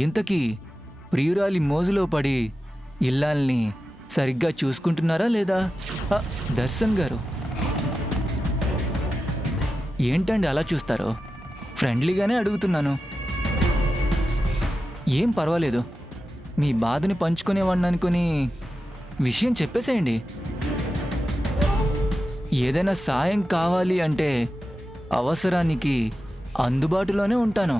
ఇంతకీ ప్రియురాలి మోజులో పడి ఇల్లాల్ని సరిగ్గా చూసుకుంటున్నారా లేదా? దర్శన్ గారు, ఏంటండి అలా చూస్తారో? ఫ్రెండ్లీగానే అడుగుతున్నాను. ఏం పర్వాలేదు, మీ బాధని పంచుకునేవాడిని అనుకుని విషయం చెప్పేసేయండి. ఏదైనా సాయం కావాలి అంటే అవసరానికి అందుబాటులోనే ఉంటాను.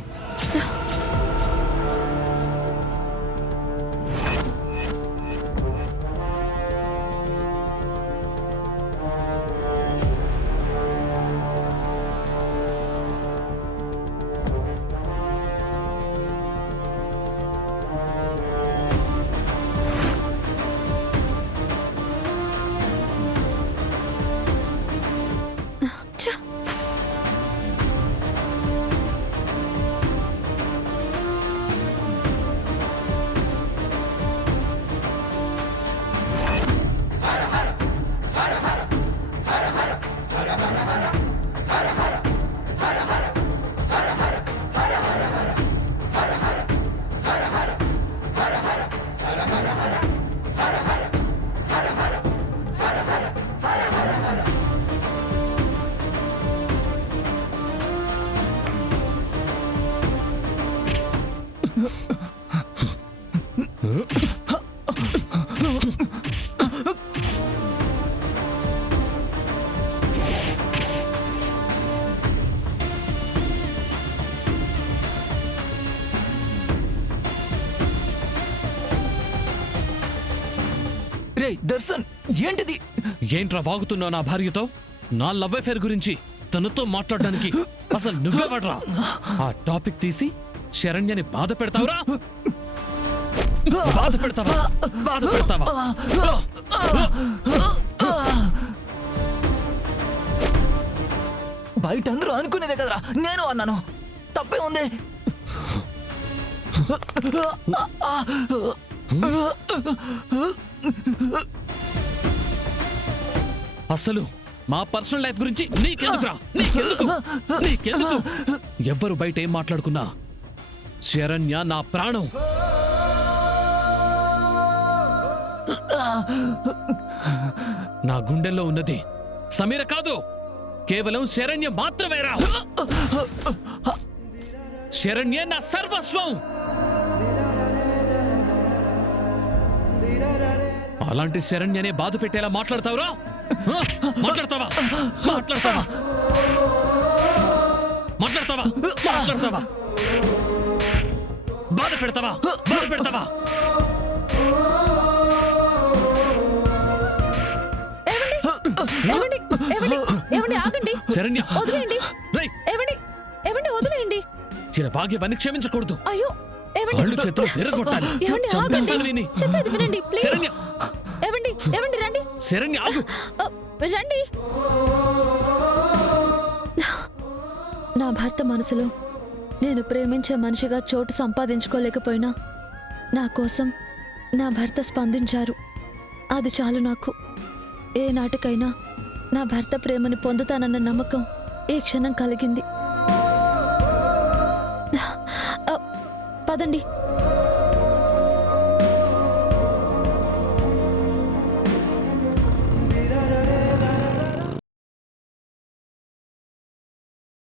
దర్శన్, ఏంటిది? ఏంట్రా వాగుతున్నావు నా భార్యతో? నా లవ్ అఫేర్ గురించి తనతో మాట్లాడడానికి అసలు నువ్వే పడరా? ఆ టాపిక్ తీసి శరణ్యని బాధ పెడతావురా? బాధ పెడతావా? బాధ పెడతావా? బయట అందరూ అనుకునేదే కదరా, నేను అన్నాను. తప్పే ఉంది. అసలు మా పర్సనల్ లైఫ్ గురించి నీకెందుకురా? నీకెందుకు? ఎవ్వరు బయట ఏం మాట్లాడుకున్నా శరణ్య నా ప్రాణం. నా గుండెల్లో ఉన్నది సమీర కాదు, కేవలం శరణ్య మాత్రమేరా. శరణ్య నా సర్వస్వం. అలాంటి శరణ్యనే బాధ పెట్టేలా మాట్లాడతావురా? మాట్లాడతావా? మాట్లాడతావా? మాట్లాడతావా? మాట్లాడతావా? బాధ పెడతావా? బాధ పెడతావా? ఆగండి. శరణ్య వదిలేయండి. వదిలేయండి. ఇలా భాగ్యవాన్ని క్షమించకూడదు. అయ్యో, కళ్ళు చేతులు విరగొట్టాలి. చెప్పేది వినండి ప్లీజ్. శరణ్య, రండి. శరణ్య ఆగు. రండి. నా భర్త మనసులో నేను ప్రేమించే మనిషిగా చోటు సంపాదించుకోలేకపోయినా నా కోసం నా భర్త స్పందించారు. అది చాలు నాకు. ఏ నాటికైనా నా భర్త ప్రేమని పొందుతానన్న నమ్మకం ఈ క్షణం కలిగింది. పదండి.